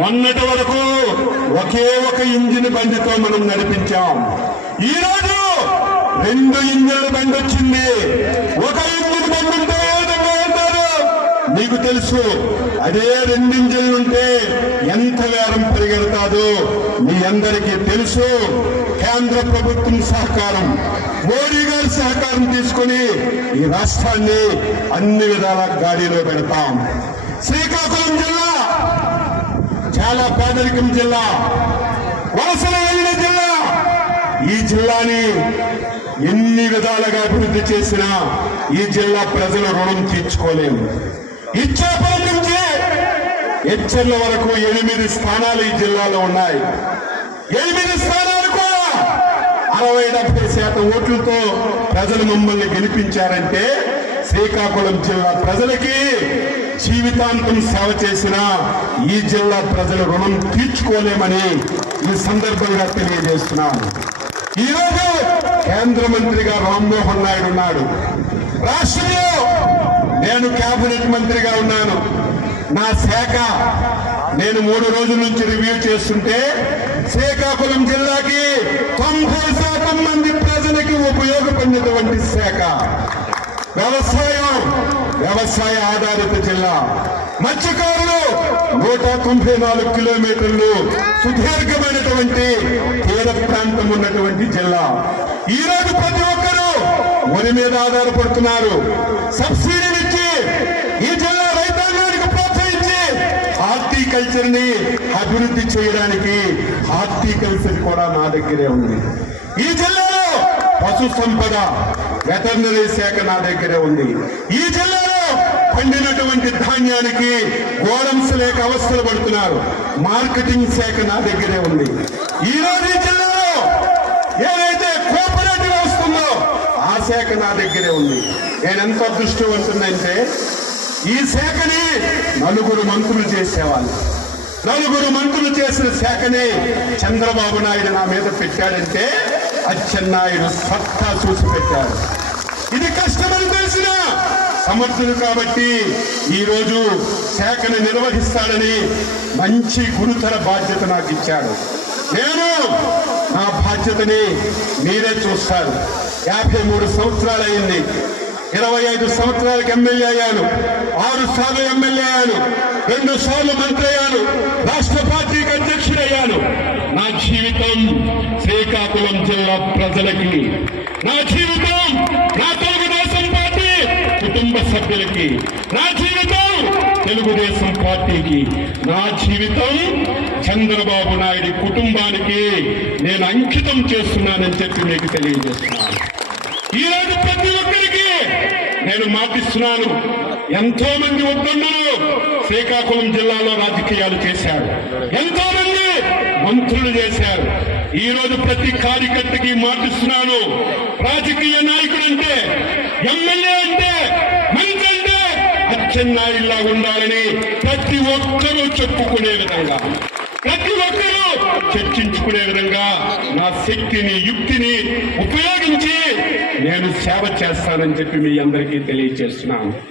మొన్నటి వరకు ఒకే ఒక ఇంజిన్ బండితో మనం నడిపించాం ఈ రోజు రెండు ఇంజిన్ల బండి వచ్చింది ఒక ఇంజిన్ బండి ఉంటే నీకు తెలుసు అదే రెండింజన్లు ఉంటే ఎంత వేరం పరిగెడతాదో మీ అందరికీ తెలుసు కేంద్ర ప్రభుత్వం సహకారం మోడీ గారి సహకారం తీసుకుని ఈ రాష్ట్రాన్ని అన్ని విధాల గాడిలో పెడతాం శ్రీకాకుళం జిల్లా చాలా పేదరికం జిల్లా వలసలు జిల్లా ఈ జిల్లాని ఎన్ని విధాలుగా అభివృద్ధి చేసినా ఈ జిల్లా ప్రజల రుణం తీర్చుకోలేము ఇచ్చాపురం నుంచి ఎచ్చర్ల వరకు ఎనిమిది స్థానాలు ఈ జిల్లాలో ఉన్నాయి ఎనిమిది స్థానాలు కూడా అరవై డెబ్బై శాతం ఓట్లతో ప్రజలు మమ్మల్ని గెలిపించారంటే శ్రీకాకుళం జిల్లా ప్రజలకి జీవితాంతం సేవ చేసిన ఈ జిల్లా ప్రజల రుణం తీర్చుకోలేమని ఈ సందర్భంగా తెలియజేస్తున్నాను ఈరోజు కేంద్ర మంత్రిగా రామ్మోహన్ నాయుడు ఉన్నాడు రాష్ట్రంలో నేను కేబినెట్ మంత్రిగా ఉన్నాను నా శాఖ నేను మూడు రోజుల నుంచి రివ్యూ చేస్తుంటే శ్రీకాకుళం జిల్లాకి తొంభై శాతం మంది ప్రజలకి ఉపయోగపడినటువంటి శాఖ వ్యవసాయం వ్యవసాయ ఆధారిత జిల్లా మత్స్యకారులు నూట తొంభై నాలుగు కిలోమీటర్లు సుదీర్ఘమైనటువంటి తీర ప్రాంతం ఉన్నటువంటి జిల్లా ఈ రోజు ప్రతి ఒక్కరూ ఒరి మీద ఆధారపడుతున్నారు సబ్సిడీనిచ్చి ఈ జిల్లా రైతాంగానికి ప్రోత్సహించి హార్టికల్చర్ ని అభివృద్ధి చేయడానికి హార్టికల్చర్ కూడా నా దగ్గరే ఉంది ఈ జిల్లాలో పశు సంపద వెటర్నరీ శాఖ నా దగ్గరే ఉంది ఈ జిల్లాలో పండినటువంటి ధాన్యానికి గోడమ్స్ లేక అవస్థలు పడుతున్నారు మార్కెటింగ్ శాఖ నా దగ్గరే ఉంది ఈ రోజు ఈ జిల్లాలో ఏదైతే కోఆపరేటివ్ వస్తుందో ఆ శాఖ నా దగ్గరే ఉంది నేను ఎంత అదృష్టవంతుందంటే ఈ శాఖని నలుగురు మంత్రులు చేసేవాళ్ళు నలుగురు మంత్రులు చేసిన శాఖని చంద్రబాబు నాయుడు నా మీద పెట్టాడంటే అచ్చెన్నాయుడు సత్తా చూసి పెట్టాడు ఇది కష్టమని తెలిసిన సమర్థులు కాబట్టి ఈరోజు శాఖను నిర్వహిస్తాడని మంచి గురుతర బాధ్యత నాకు ఇచ్చాడు నేను నా బాధ్యతని మీరే చూస్తారు యాభై మూడు సంవత్సరాలు అయింది ఇరవై ఐదు సంవత్సరాలకు ఎమ్మెల్యే అయ్యాను ఆరు సార్లు ఎమ్మెల్యే అయ్యాను రెండు సార్లు మంత్రి అయ్యాను రాష్ట్ర పార్టీకి అధ్యక్షుడయ్యాను నా జీవితం శ్రీకాకుళం జిల్లా ప్రజలకి నా జీవితం సభ్యులకి నా జీవితం తెలుగుదేశం పార్టీకి నా జీవితం చంద్రబాబు నాయుడు కుటుంబానికి నేను అంకితం చేస్తున్నానని చెప్పి మీకు తెలియజేస్తున్నాను ఈరోజు ప్రతి ఒక్కరికి నేను మాటిస్తున్నాను ఎంతో మంది ఉద్యమలు శ్రీకాకుళం జిల్లాలో రాజకీయాలు చేశారు ఎంతో మంది మంత్రులు చేశారు ఈ రోజు ప్రతి కార్యకర్తకి మాటిస్తున్నాను రాజకీయ నాయకుడు అంటే ఎమ్మెల్యే అంటే ఇలా ఉండాలని ప్రతి ఒక్కరూ చెప్పుకునే విధంగా ప్రతి ఒక్కరూ చర్చించుకునే విధంగా నా శక్తిని యుక్తిని ఉపయోగించి నేను సేవ చేస్తానని చెప్పి మీ అందరికీ తెలియజేస్తున్నాను